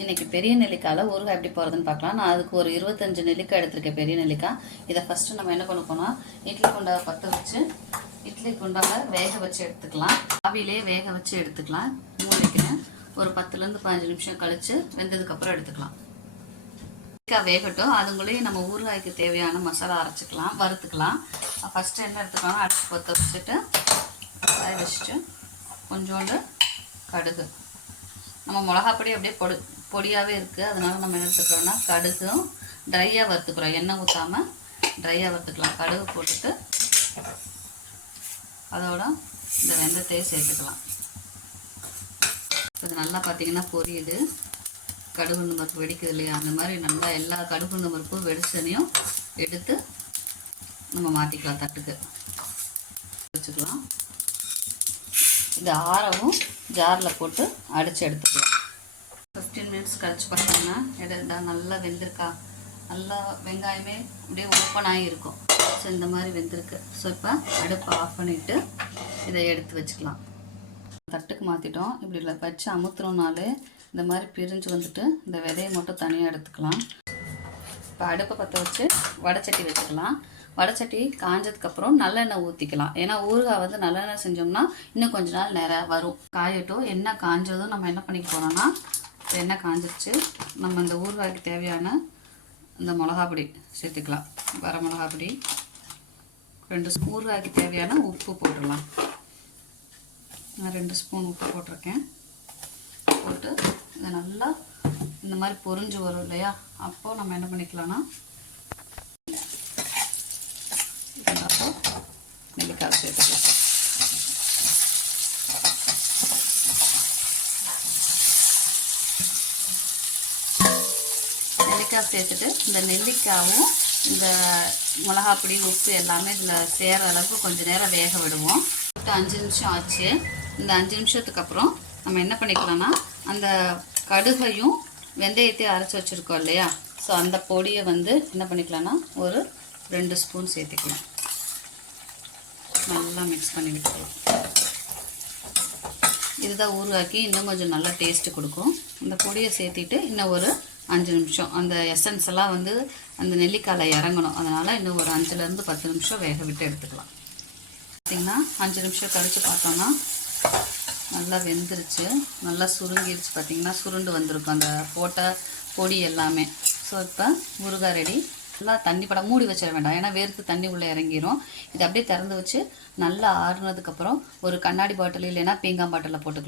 இன்றைக்கி பெரிய நெல்லிக்காயில் ஊறுகாய் எப்படி போகிறதுன்னு பார்க்கலாம். நான் அதுக்கு ஒரு இருபத்தஞ்சு நெல்லிக்காய் எடுத்திருக்கேன் பெரிய நெல்லிக்காய். இதை ஃபஸ்ட்டு நம்ம என்ன பண்ண போனால் இட்லி குண்டாவை பற்ற வச்சு இட்லி குண்டாவை வேக வச்சு எடுத்துக்கலாம். ஆவிலே வேக வச்சு எடுத்துக்கலாம். மூடிக்கிறேன் ஒரு பத்துலேருந்து பதினஞ்சு நிமிஷம் கழித்து வெந்ததுக்கப்புறம் எடுத்துக்கலாம். நெல்லிக்காய் வேகட்டும். அதுங்களையும் நம்ம ஊறுகாய்க்கு தேவையான மசாலா அரைச்சிக்கலாம் வறுத்துக்கலாம். ஃபஸ்ட்டு என்ன எடுத்துக்கலாம் அடுப்பு பற்ற வச்சுட்டு வச்சுட்டு கொஞ்சோண்டு கடுகு. நம்ம மிளகாப்பொடி அப்படியே பொடு பொடியாகவே இருக்குது அதனால் நம்ம என்ன எடுத்துக்கிறோம்னா கடுகும் ட்ரையாக வறுத்துக்கிறோம். எண்ணெய் ஊற்றாமல் ட்ரையாக வறுத்துக்கலாம். கடுகு போட்டுட்டு அதோட இந்த வெந்தத்தையும் சேர்த்துக்கலாம். இது நல்லா பார்த்தீங்கன்னா பொரியுது. கடுகுண்டு பருப்பு வெடிக்குது இல்லையா? அந்த மாதிரி நல்லா எல்லா கடுகுண்டு பருப்பும் வெடிச்சனையும் எடுத்து நம்ம மாற்றிக்கலாம் தட்டுக்கு. வச்சுக்கலாம். இது ஆறவும் ஜாரில் போட்டு அடித்து எடுத்துக்கலாம். மினிட்ஸ் கழிச்சு பார்த்தோம்னா இடம் நல்லா வெந்திருக்கா. நல்லா வெங்காயமே அப்படியே ஓப்பன் இருக்கும். ஸோ இந்த மாதிரி வெந்திருக்கு. ஸோ இப்போ அடுப்பை ஆஃப் பண்ணிவிட்டு இதை எடுத்து வச்சுக்கலாம். தட்டுக்கு மாற்றிட்டோம் இப்படி இல்லை வச்சு அமுத்துறோம்னாலே இந்த மாதிரி பிரிஞ்சு வந்துட்டு இந்த விதையை மட்டும் தனியாக எடுத்துக்கலாம். இப்போ அடுப்பை பற்ற வச்சு வடைச்சட்டி வச்சுக்கலாம். வடைச்சட்டி காஞ்சதுக்கப்புறம் நல்லெண்ணெய் ஊற்றிக்கலாம் ஏன்னா ஊறுகாய் வந்து நல்லெண்ணெய் செஞ்சோம்னா இன்னும் கொஞ்ச நாள் நேரம் வரும். காயட்டும். எண்ணெய் காஞ்சதும் நம்ம என்ன பண்ணிக்க போகிறோம்னா எண்ணெய் காஞ்சிருச்சு. நம்ம இந்த ஊறுகாய்க்கு தேவையான இந்த மிளகாப்பொடி சேர்த்துக்கலாம். வர மிளகாப்பொடி. ரெண்டு ஊறுகாய்க்கு தேவையான உப்பு போட்டுடலாம். நான் ரெண்டு ஸ்பூன் உப்பு போட்டிருக்கேன். போட்டு இதை நல்லா இந்த மாதிரி பொரிஞ்சு வரும் இல்லையா? அப்போது நம்ம என்ன பண்ணிக்கலாம்னா அப்போ நெல்லிக்காய் சேர்த்துக்கலாம். நெல்லிக்காய் சேர்த்துட்டு இந்த நெல்லிக்காயும் இந்த மிளகாப்பொடி உப்பு எல்லாமே இதில் சேர்கிற அளவுக்கு கொஞ்சம் நேரம் வேக விடுவோம். விட்டு அஞ்சு நிமிஷம் ஆச்சு. இந்த அஞ்சு நிமிஷத்துக்கு அப்புறம் நம்ம என்ன பண்ணிக்கலாம்னா அந்த கடுகையும் வெந்தயத்தையும் அரைச்சி வச்சுருக்கோம் இல்லையா? ஸோ அந்த பொடியை வந்து என்ன பண்ணிக்கலாம்னா ஒரு ரெண்டு ஸ்பூன் சேர்த்துக்கலாம். நல்லா மிக்ஸ் பண்ணி விட்டுக்கலாம். இதுதான் ஊறுகாக்கி இன்னும் கொஞ்சம் நல்லா டேஸ்ட்டு கொடுக்கும். இந்த பொடியை சேர்த்திட்டு இன்னும் ஒரு அஞ்சு நிமிஷம். அந்த எசன்ஸ் எல்லாம் வந்து அந்த நெல்லிக்காயில் இறங்கணும். அதனால் இன்னும் ஒரு அஞ்சுலேருந்து பத்து நிமிஷம் வேக விட்டு எடுத்துக்கலாம். பார்த்திங்கன்னா அஞ்சு நிமிஷம் கழித்து பார்த்தோன்னா நல்லா வெந்துருச்சு. நல்லா சுருங்கிருச்சு பார்த்திங்கன்னா சுருண்டு வந்திருக்கும் அந்த போட்ட பொடி எல்லாமே. ஸோ இப்போ முருகா ரெடி. நல்லா தண்ணி படம் மூடி வச்சிட வேண்டாம். ஏன்னா வேர்த்து தண்ணி உள்ளே இறங்கிரும். இதை அப்படியே திறந்து வச்சு நல்லா ஆறுனதுக்கப்புறம் ஒரு கண்ணாடி பாட்டில் இல்லைன்னா பீங்கான் பாட்டிலில் போட்டுக்கலாம்.